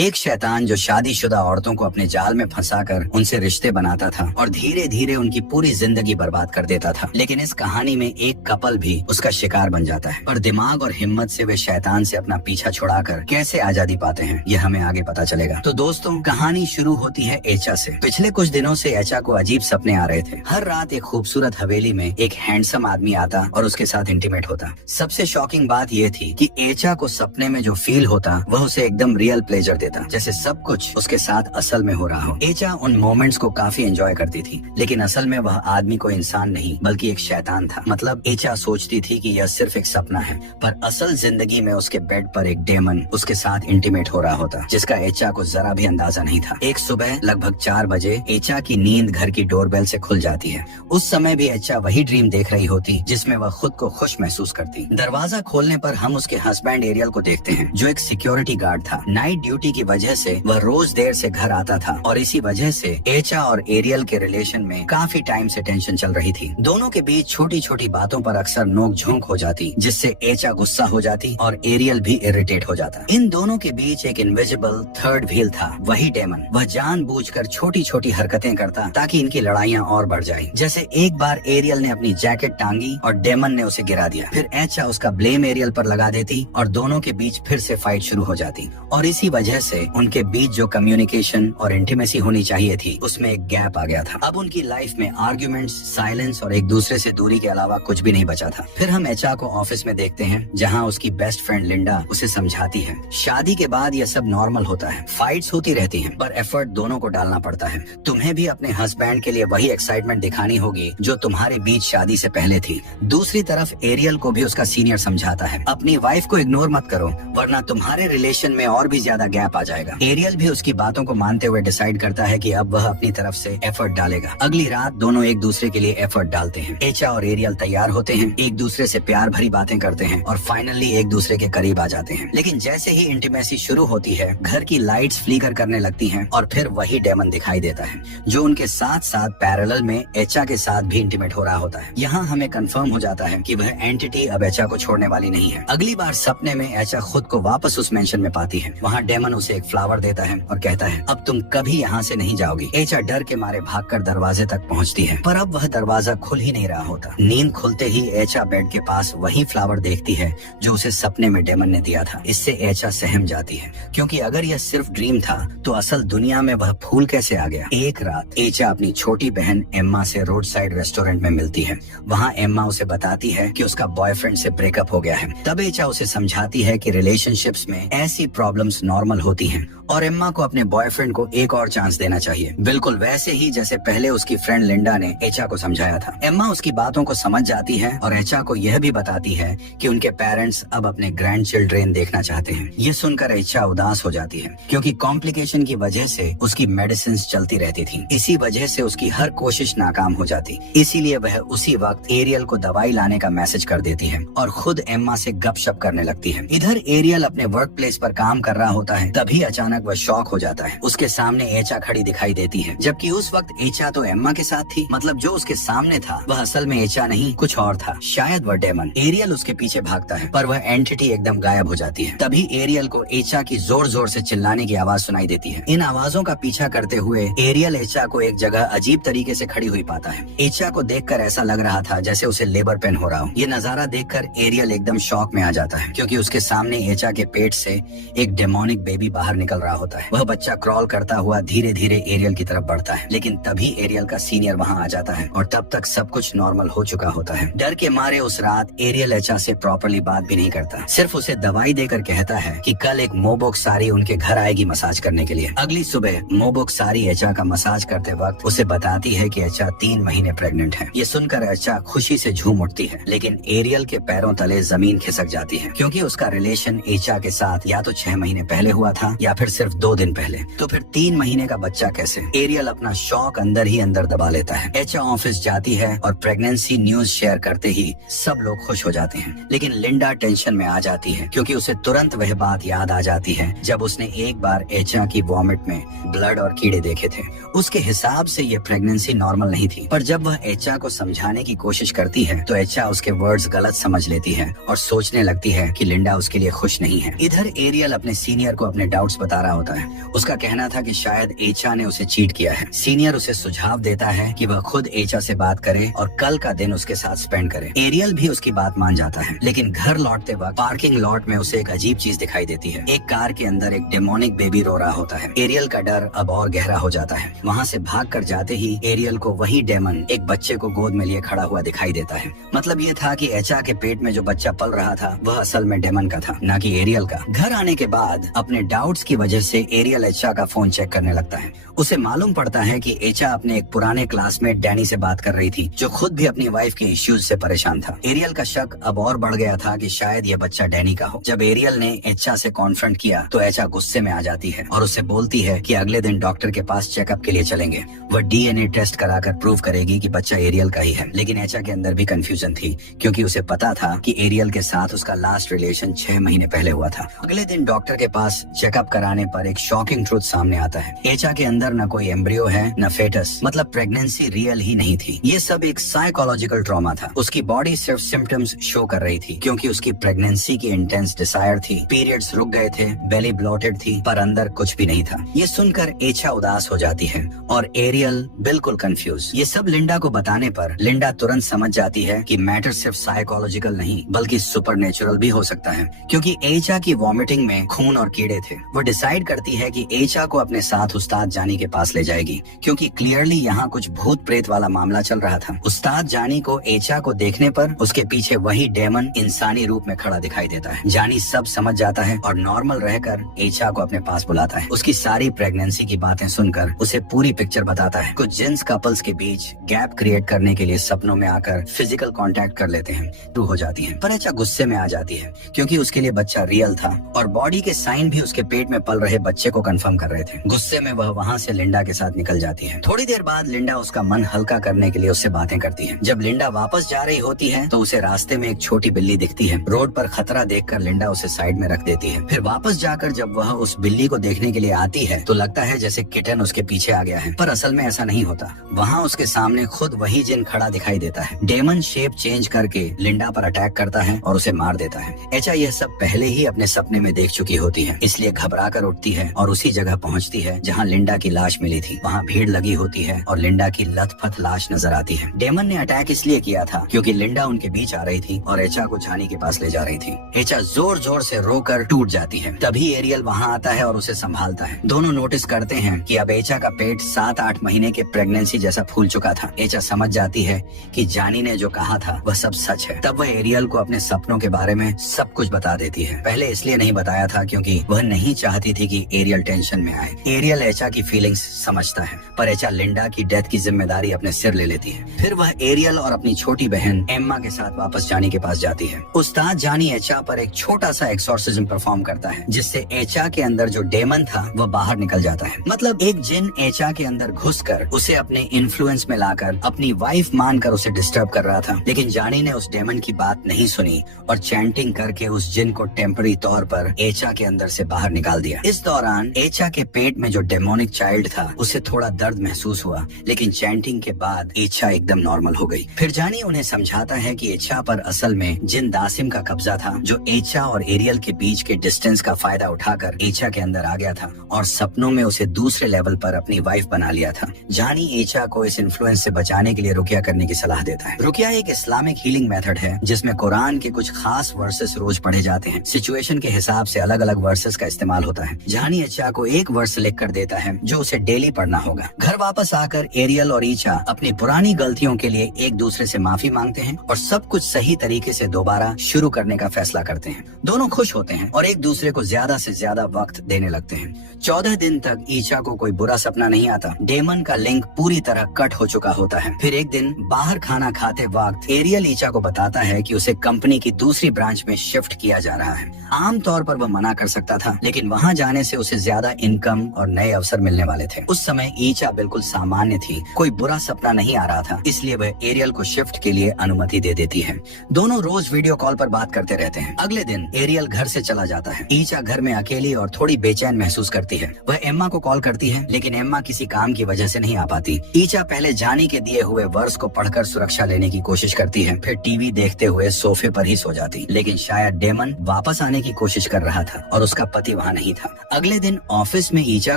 एक शैतान जो शादीशुदा औरतों को अपने जाल में फंसाकर उनसे रिश्ते बनाता था और धीरे धीरे उनकी पूरी जिंदगी बर्बाद कर देता था। लेकिन इस कहानी में एक कपल भी उसका शिकार बन जाता है और दिमाग और हिम्मत से वे शैतान से अपना पीछा छुड़ाकर कैसे आजादी पाते हैं, ये हमें आगे पता चलेगा। तो दोस्तों, कहानी शुरू होती है एचा से। पिछले कुछ दिनों से एचा को अजीब सपने आ रहे थे। हर रात एक खूबसूरत हवेली में एक हैंडसम आदमी आता और उसके साथ इंटीमेट होता। सबसे शॉकिंग बात यह थी कि एचा को सपने में जो फील होता वह उसे एकदम रियल प्लेजर देता, जैसे सब कुछ उसके साथ असल में हो रहा हो। एचा उन मोमेंट्स को काफी एंजॉय करती थी, लेकिन असल में वह आदमी कोई इंसान नहीं बल्कि एक शैतान था। मतलब एचा सोचती थी कि यह सिर्फ एक सपना है, पर असल जिंदगी में उसके बेड पर एक डेमन उसके साथ इंटीमेट हो रहा होता, जिसका एचा को जरा भी अंदाजा नहीं था। एक सुबह लगभग 4 बजे एचा की नींद घर की डोरबेल से खुल जाती है। उस समय भी एचा वही ड्रीम देख रही होती जिसमें वह खुद को खुश महसूस करती। दरवाजा खोलने पर हम उसके हस्बैंड एरियल को देखते हैं, जो एक सिक्योरिटी गार्ड था। नाइट ड्यूटी की वजह से वह रोज देर से घर आता था और इसी वजह से एचा और एरियल के रिलेशन में काफी टाइम से टेंशन चल रही थी। दोनों के बीच छोटी छोटी बातों पर अक्सर नोक झोंक हो जाती, जिससे एचा गुस्सा हो जाती और एरियल भी इरिटेट हो जाता। इन दोनों के बीच एक इनविजिबल थर्ड व्हील था, वही डेमन। वह जानबूझकर छोटी छोटी हरकतें करता ताकि इनकी लड़ाइयाँ और बढ़ जाए। जैसे एक बार एरियल ने अपनी जैकेट टांगी और डेमन ने उसे गिरा दिया। फिर एचा उसका ब्लेम एरियल पर लगा देती और दोनों के बीच फिर से फाइट शुरू हो जाती। और इसी वजह से उनके बीच जो कम्युनिकेशन और इंटीमेसी होनी चाहिए थी, उसमें एक गैप आ गया था। अब उनकी लाइफ में आर्ग्यूमेंट्स, साइलेंस और एक दूसरे से दूरी के अलावा कुछ भी नहीं बचा था। फिर हम एचा को ऑफिस में देखते हैं, जहां उसकी बेस्ट फ्रेंड लिंडा उसे समझाती है, शादी के बाद यह सब नॉर्मल होता है, फाइट्स होती रहती हैं, पर एफर्ट दोनों को डालना पड़ता है। तुम्हें भी अपने हस्बैंड के लिए वही एक्साइटमेंट दिखानी होगी जो तुम्हारे बीच शादी से पहले थी। दूसरी तरफ एरियल को भी उसका सीनियर समझाता है, अपनी वाइफ को इग्नोर मत करो, वरना तुम्हारे रिलेशन में और भी ज्यादा गैप आ जाएगा। एरियल भी उसकी बातों को मानते हुए डिसाइड करता है कि अब वह अपनी तरफ से एफर्ट डालेगा। अगली रात दोनों एक दूसरे के लिए एफर्ट डालते हैं। एचा और एरियल तैयार होते हैं, एक दूसरे से प्यार भरी बातें करते हैं और फाइनली एक दूसरे के करीब आ जाते हैं। लेकिन जैसे ही इंटीमेसी शुरू होती है, घर की लाइट्स फ्लिकर करने लगती हैं और फिर वही डेमन दिखाई देता है, जो उनके साथ साथ पैरेलल में एचा के साथ भी इंटीमेट हो रहा होता है। यहाँ हमें कंफर्म हो जाता है कि वह एंटिटी अब एचा को छोड़ने वाली नहीं है। अगली बार सपने में एचा खुद को वापस उस मेंशन में पाती है। वहाँ डेमन उसे एक फ्लावर देता है और कहता है, अब तुम कभी यहाँ से नहीं जाओगी। एचा डर के मारे भागकर दरवाजे तक पहुँचती है, पर अब वह दरवाजा खुल ही नहीं रहा होता। नींद खुलते ही एचा बेड के पास वही फ्लावर देखती है जो उसे सपने में डेमन ने दिया था। इससे एचा सहम जाती है, क्योंकि अगर यह सिर्फ ड्रीम था तो असल दुनिया में वह फूल कैसे आ गया। एक रात एचा अपनी छोटी बहन एम्मा से रोड साइड रेस्टोरेंट में मिलती है। वहाँ एम्मा उसे बताती है कि उसका बॉयफ्रेंड से ब्रेकअप हो गया है। तब एचा उसे समझाती है कि रिलेशनशिप्स में ऐसी प्रॉब्लम्स नॉर्मल होती हैं और एम्मा को अपने बॉयफ्रेंड को एक और चांस देना चाहिए, बिल्कुल वैसे ही जैसे पहले उसकी फ्रेंड लिंडा ने एचा को समझाया था। एम्मा उसकी बातों को समझ जाती है और एचा को यह भी बताती है कि उनके पेरेंट्स अब अपने ग्रैंड चिल्ड्रेन देखना चाहते हैं। ये सुनकर एचा उदास हो जाती है, क्योंकि कॉम्प्लिकेशन की वजह से उसकी मेडिसिन चलती रहती थी। इसी वजह से उसकी हर कोशिश नाकाम हो जाती। इसीलिए वह उसी वक्त एरियल को दवाई लाने का मैसेज कर देती है और खुद एम्मा से गपशप करने लगती है। इधर एरियल अपने वर्क प्लेस पर काम कर रहा होता है, तभी अचानक वह शॉक हो जाता है। उसके सामने एचा खड़ी दिखाई देती है, जबकि उस वक्त एचा तो एम्मा के साथ थी। मतलब जो उसके सामने था वह असल में एचा नहीं, कुछ और था, शायद वह डेमन। एरियल उसके पीछे भागता है, पर वह एंटिटी एकदम गायब हो जाती है। तभी एरियल को एचा की जोर जोर से चिल्लाने की आवाज सुनाई देती है। इन आवाजों का पीछा करते हुए एरियल एचा को एक जगह अजीब तरीके से खड़ी हुई पाता है। एचा को देखकर ऐसा लग रहा था जैसे उसे लेबर पेन हो रहा हो। ये नजारा देखकर एरियल एकदम शॉक में आ जाता है, क्योंकि उसके सामने एचा के पेट से एक डेमोनिक बेबी बाहर निकल रहा होता है। वह बच्चा क्रॉल करता हुआ धीरे धीरे एरियल की तरफ बढ़ता है, लेकिन तभी एरियल का सीनियर वहाँ आ जाता है और तब तक सब कुछ नॉर्मल हो चुका होता है। डर के मारे उस रात एरियल एचा से प्रॉपरली बात भी नहीं करता, सिर्फ उसे दवाई देकर कहता है कि कल एक मोबोक सारी उनके घर आएगी मसाज करने के लिए। अगली सुबह मोबोक सारी एचा का मसाज करते वक्त उसे बताती है कि एचा 3 महीने प्रेग्नेंट है। ये सुनकर एचा खुशी से झूम उठती है, लेकिन एरियल के पैरों तले जमीन खिसक जाती है, क्योंकि उसका रिलेशन एचा के साथ या तो 6 महीने पहले हुआ था या फिर सिर्फ 2 दिन पहले। तो फिर 3 महीने का बच्चा कैसे? एरियल अपना शौक अंदर ही अंदर दबा लेता है। एचा ऑफिस जाती है और प्रेगनेंसी न्यूज शेयर करते ही सब लोग खुश हो जाते हैं, लेकिन लिंडा टेंशन में आ जाती है, क्योंकि उसे तुरंत वह बात याद आ जाती है जब उसने एक बार एचा की वॉमिट में ब्लड और कीड़े देखे थे। उसके हिसाब से ये प्रेगनेंसी नॉर्मल नहीं थी, पर जब वह एचा को समझाने की कोशिश करती है तो एचा उसके वर्ड्स गलत समझ लेती है और सोचने लगती है कि लिंडा उसके लिए खुश नहीं है। इधर एरियल अपने सीनियर को अपने डाउट्स बता रहा होता है। उसका कहना था कि शायद एचा ने उसे चीट किया है। सीनियर उसे सुझाव देता है कि वह खुद एचा से बात करे और कल का दिन उसके साथ स्पेंड करे। एरियल भी उसकी बात मान जाता है, लेकिन घर लौटते वक्त पार्किंग लॉट में उसे एक अजीब चीज दिखाई देती है। एक कार के अंदर एक डेमोनिक बेबी रो रहा होता है। एरियल का डर अब और गहरा हो जाता है। वहाँ से भाग कर जाते ही एरियल को वही डेमन एक बच्चे को गोद में लिए खड़ा हुआ दिखाई देता है। मतलब ये था कि एचा के पेट में जो बच्चा पल रहा था वह असल में डेमन का था, न कि एरियल का। घर आने के बाद अपने डाउट्स की वजह से एरियल एचा का फोन चेक करने लगता है। उसे मालूम पड़ता है कि एचा अपने एक पुराने क्लासमेट डैनी से बात कर रही थी, जो खुद भी अपनी वाइफ के इश्यूज से परेशान था। एरियल का शक अब और बढ़ गया था कि शायद ये बच्चा डैनी का हो। जब एरियल ने एचा से कॉन्फ्रंट किया तो एचा गुस्से में आ जाती है और उससे बोलती है कि अगले दिन डॉक्टर के पास चेकअप के लिए चलेंगे। वह डीएनए टेस्ट कराकर प्रूव करेगी कि बच्चा एरियल का ही है। लेकिन एचा के अंदर भी कंफ्यूजन थी, क्योंकि उसे पता था कि एरियल के साथ उसका लास्ट रिलेशन 6 महीने पहले हुआ था। अगले दिन डॉक्टर के पास चेकअप कराने पर एक शॉकिंग ट्रूथ सामने आता है। एचा के अंदर न कोई एम्ब्रियो है न फेटस, मतलब प्रेगनेंसी रियल ही नहीं थी। ये सब एक साइकोलॉजिकल ट्रॉमा था। उसकी बॉडी सिर्फ सिम्टम्स शो कर रही थी, क्योंकि उसकी प्रेगनेंसी की इंटेंस डिजायर थी। पीरियड्स रुक गए थे, बेली ब्लॉटेड थी, पर अंदर कुछ भी नहीं था। ये सुनकर एचा उदास हो जाती है और एरियल बिल्कुल कंफ्यूज। ये सब लिंडा को बताने पर लिंडा तुरंत समझ जाती है कि मैटर सिर्फ साइकोलॉजिकल नहीं बल्कि सुपरनेचुरल भी हो सकता है, क्योंकि एचा की वॉमिटिंग में खून और कीड़े थे। वो डिसाइड करती है कि एचा को अपने साथ उस्ताद जानी के पास ले जाएगी, क्योंकि क्लियरली यहाँ कुछ भूत प्रेत वाला मामला चल रहा था। उस्ताद जानी को एचा को देखने पर उसके पीछे वही डेमन इंसानी रूप में खड़ा दिखाई देता है। जानी सब समझ जाता है और नॉर्मल रहकर एचा को अपने पास बुलाता है। उसकी सारी प्रेगनेंसी की बातें सुनकर उसे पूरी पिक्चर बताता है। कुछ जिन्स कपल्स के बीच गैप क्रिएट करने के लिए सपनों में आकर फिजिकल कांटेक्ट कर लेते हैं, शुरू हो जाती है। पर एचा गुस्से में आ जाती है, क्योंकि उसके लिए बच्चा रियल था और बॉडी के साइन भी उसके पेट में पल रहे बच्चे को कंफर्म कर रहे थे। गुस्से में वह वहाँ से लिंडा के साथ निकल जाती है। थोड़ी देर बाद लिंडा उसका मन हल्का करने के लिए उससे बातें करती है। जब लिंडा वापस जा रही होती है तो उसे रास्ते में एक छोटी बिल्ली दिखती है। रोड पर खतरा देखकर लिंडा उसे साइड में रख देती है। फिर वापस जाकर जब वह उस बिल्ली को देखने के लिए आती है तो लगता है जैसे किटन उसके पीछे आ गया है, पर असल में ऐसा नहीं होता। वहाँ उसके सामने खुद वही जिन खड़ा दिखाई देता है। डेमन शेप चेंज करके लिंडा पर अटैक करता है और उसे मार देता है। एचा यह सब पहले ही अपने सपने में देख चुकी होती है, इसलिए घबरा कर उठती है और उसी जगह पहुँचती है जहाँ लिंडा की लाश मिली थी। वहाँ भीड़ लगी होती है और लिंडा की लथपथ लाश नजर आती है। डेमन ने अटैक इसलिए किया था क्योंकि लिंडा उनके बीच आ रही थी और एचा को जानी के पास ले जा रही थी। एचा जोर जोर से रोकर टूट जाती है। तभी एरियल वहाँ आता है और उसे संभालता है। दोनों नोटिस करते हैं कि अब एचा का पेट 7-8 महीने के प्रेगनेंसी जैसा फूल चुका था। एचा समझ जाती है कि जानी ने जो कहा था वह सब सच है। तब वह एरियल को अपने सपनों के बारे में सब कुछ बता देती है। पहले इसलिए नहीं बताया था क्योंकि वह नहीं चाहती थी कि एरियल टेंशन में आए। एरियल एचा की फीलिंग्स समझता है, पर एचा लिंडा की डेथ की जिम्मेदारी अपने सिर ले लेती है। फिर वह एरियल और अपनी छोटी बहन एम्मा के साथ वापस जानी के पास जाती है। उस्ताद जानी एचा पर एक छोटा सा एक्सोर्सिज्म परफॉर्म करता है, जिससे एचा के अंदर जो डेमन था वह बाहर निकल जाता है। मतलब एक जिन एचा के अंदर घुसकर उसे अपने इन्फ्लुएंस में लाकर अपनी वाइफ मानकर उसे डिस्टर्ब कर रहा था। लेकिन जानी ने उस डेमन की बात नहीं सुनी और चैंटिंग करके उस जिन को टेम्पररी तौर पर एचा के अंदर से बाहर निकाल दिया। इस दौरान एचा के पेट में जो डेमोनिक चाइल्ड था उसे थोड़ा दर्द महसूस हुआ, लेकिन चैंटिंग के बाद एचा एकदम नॉर्मल हो गई। फिर जानी उन्हें समझाता है कि एचा पर असल में जिन दासिम का कब्जा था, जो एचा और एरियल के बीच के डिस्टेंस का फायदा उठाकर एचा के अंदर आ गया था और सपनों में उसे दूसरे लेवल पर अपनी वाइफ बना लिया था। जानी एचा को इस इन्फ्लुएंस से बचाने के लिए रुकिया करने की सलाह देता है। रुकिया एक इस्लामिक हीलिंग मेथड है जिसमें कुरान के कुछ खास वर्सेस रोज पढ़े जाते हैं। सिचुएशन के हिसाब से अलग अलग वर्सेस का इस्तेमाल होता है। जानी एचा को एक वर्स लिख कर देता है जो उसे डेली पढ़ना होगा। घर वापस आकर एरियल और एचा अपनी पुरानी गलतियों के लिए एक दूसरे से माफी मांगते हैं और सब कुछ सही तरीके से दोबारा शुरू करने का फैसला करते हैं। दोनों खुश होते हैं और एक दूसरे को ज्यादा से ज्यादा वक्त देने लगते हैं। 14 दिन तक ईचा को कोई बुरा सपना नहीं आता। डेमन का लिंक पूरी तरह कट हो चुका होता है। फिर एक दिन बाहर खाना खाते वक्त एरियल ईचा को बताता है कि उसे कंपनी की दूसरी ब्रांच में शिफ्ट किया जा रहा है। आमतौर पर वह मना कर सकता था, लेकिन वहाँ जाने से उसे ज्यादा इनकम और नए अवसर मिलने वाले थे। उस समय ईचा बिल्कुल सामान्य थी, कोई बुरा सपना नहीं आ रहा था, इसलिए वह एरियल को शिफ्ट के लिए अनुमति दे देती है। दोनों रोज वीडियो कॉल पर बात करते रहते हैं। अगले दिन एरियल घर से चला जाता है। ईचा घर में अकेली और थोड़ी बेचैन महसूस करती है। वह एम्मा को कॉल करती है, लेकिन एम्मा किसी काम की वजह से नहीं आ पाती। ईचा पहले जानी के दिए हुए वर्स को पढ़कर सुरक्षा लेने की कोशिश करती है, फिर टीवी देखते हुए सोफे पर ही सो जाती। लेकिन शायद डेमन वापस आने की कोशिश कर रहा था और उसका पति व्यक्ति वहाँ नहीं था। अगले दिन ऑफिस में ईचा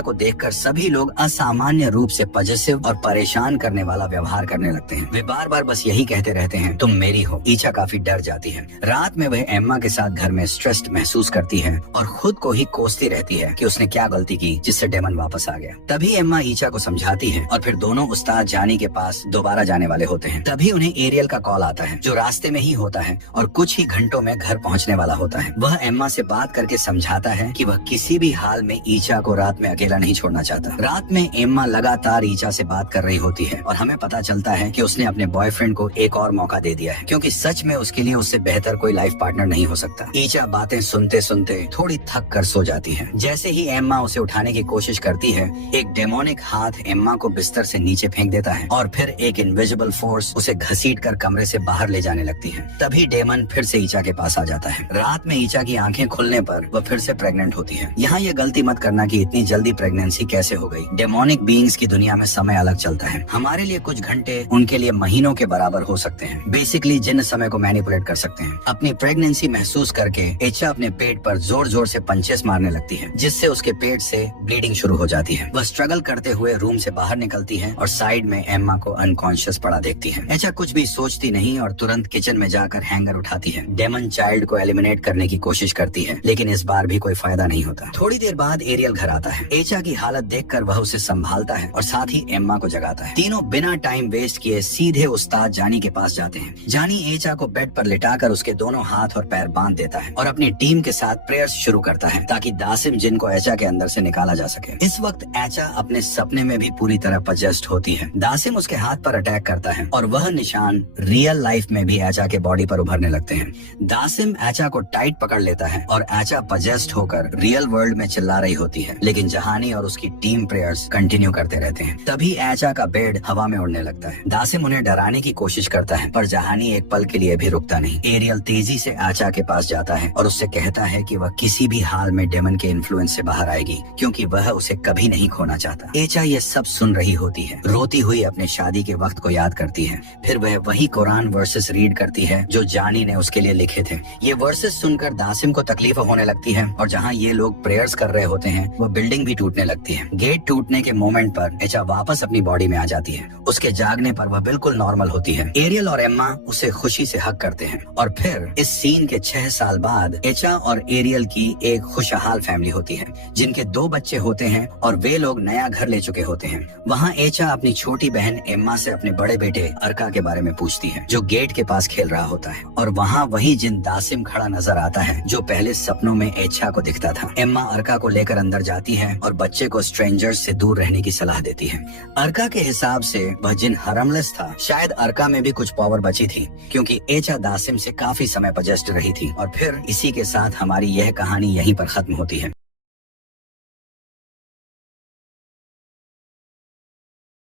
को देखकर सभी लोग असामान्य रूप से पॉजिटिव और परेशान करने वाला व्यवहार करने लगते हैं। वे बार बार बस यही कहते रहते हैं, तुम मेरी हो। ईचा काफी डर जाती है। रात में वह एम्मा के साथ घर में स्ट्रेस्ड महसूस करती है और खुद को ही कोसती रहती है कि उसने क्या गलती की जिससे डेमन वापस आ गया। तभी एम्मा ईचा को समझाती है और फिर दोनों उस्ताद जानी के पास दोबारा जाने वाले होते हैं। तभी उन्हें एरियल का कॉल आता है जो रास्ते में ही होता है और कुछ ही घंटों में घर पहुंचने वाला होता है। वह एम्मा से बात करके समझाता है कि वह किसी भी हाल में ईचा को रात में अकेला नहीं छोड़ना चाहता। रात में एम्मा लगातार ईचा से बात कर रही होती है और हमें पता चलता है कि उसने अपने बॉयफ्रेंड को एक और मौका दे दिया है, क्योंकि सच में उसके लिए उससे बेहतर कोई लाइफ पार्टनर नहीं हो सकता। ईचा बातें सुनते सुनते थोड़ी थक कर सो जाती है। जैसे ही एम्मा उसे उठाने की कोशिश करती है, एक डेमोनिक हाथ एम्मा को बिस्तर से नीचे फेंक देता है और फिर एक इनविजिबल फोर्स उसे घसीटकर कमरे से बाहर ले जाने लगती है। तभी डेमन फिर से ईचा के पास आ जाता है। रात में ईचा की आंखें खुलने पर वह फिर से प्रेग्नेंट होती है। यहाँ ये गलती मत करना कि इतनी जल्दी प्रेगनेंसी कैसे हो गई। डेमोनिक बीइंग्स की दुनिया में समय अलग चलता है। हमारे लिए कुछ घंटे उनके लिए महीनों के बराबर हो सकते हैं। बेसिकली जिन समय को मैनिपुलेट कर सकते हैं। अपनी प्रेगनेंसी महसूस करके ईचा अपने पेट पर जोर जोर से पंचेस मारने लगती है, जिससे उसके पेट से ब्लीडिंग शुरू हो जाती है। वह स्ट्रगल करते हुए रूम से बाहर निकलती है और साइड में एम्मा को अनकॉन्शियस पड़ा देखती है। ईचा कुछ भी सोचती नहीं और तुरंत किचन में जाकर हैंगर उठाती है। डेमन चाइल्ड को एलिमिनेट करने की कोशिश करती है, लेकिन इस बार भी कोई फायदा नहीं होता। थोड़ी देर बाद एरियल घर आता है। ईचा की हालत देखकर वह उसे संभालता है और साथ ही एम्मा को जगाता है। तीनों बिना टाइम वेस्ट किए सीधे उस्ताद जानी के पास जाते हैं। जानी ईचा को बेड पर लिटाकर उसके दोनों हाथ और पैर बांध देता है और अपनी टीम के साथ प्रेयर्स शुरू करता है ताकि दासिम जिन को ईचा के अंदर से निकाला जा सके। इस वक्त ईचा अपने सपने में भी पूरी तरह पजेस्ड होती है। दासिम उसके हाथ पर अटैक करता है और वह निशान रियल लाइफ में भी ईचा के बॉडी पर उभरने लगते हैं। दासिम ईचा को टाइट पकड़ लेता है और ईचा पजेस्ड होकर रियल वर्ल्ड में चिल्ला रही होती है, लेकिन जहानी और उसकी टीम प्रेयर्स कंटिन्यू करते रहते हैं। तभी ईचा का बेड हवा में उड़ने लगता है। दासिम उन्हें डराने की कोशिश करता है, पर जहानी एक पल के लिए भी रुकता नहीं। एरियल तेजी से ईचा के पास जाता है और उससे कहता है कि वह किसी भी हाल में डेमन के इन्फ्लुएंस से बाहर आएगी, क्योंकि वह उसे कभी नहीं खोना चाहता। ईचा ये सब सुन रही होती है, रोती हुई अपने शादी के वक्त को याद करती है। फिर वह वही कुरान वर्सेस रीड करती है जो जानी ने उसके लिए लिखे थे। ये वर्सेस सुनकर दासिम को तकलीफ होने लगती है और जहाँ ये लोग प्रेयर्स कर रहे होते हैं, वो बिल्डिंग भी टूटने लगती है। गेट टूटने के मोमेंट पर ईचा वापस अपनी बॉडी में आ जाती है। उसके जागने पर वह बिल्कुल नॉर्मल होती है। एरियल और एम्मा उसे खुशी से हग करते हैं और फिर इस सीन के 6 साल बाद ईचा और एरियल की एक खुशहाल फैमिली होती है, जिनके 2 बच्चे होते हैं और वे लोग नया घर ले चुके होते हैं। वहाँ ईचा अपनी छोटी बहन एम्मा से अपने बड़े बेटे अर्का के बारे में पूछती है, जो गेट के पास खेल रहा होता है। और वहाँ वही जिन दासिम खड़ा नजर आता है जो पहले सपनों में ईचा को दिखता था। एम्मा अर्का को लेकर अंदर जाती है और बच्चे को स्ट्रेंजर्स से दूर रहने की सलाह देती है। अर्का के हिसाब से वह जिन हरमलेस था, शायद अर्का में भी कुछ पावर बची थी, क्योंकि ईचा दासिम से काफी समय पजेस्ट रही थी। और फिर इसी के साथ हमारी यह कहानी यहीं पर खत्म होती है।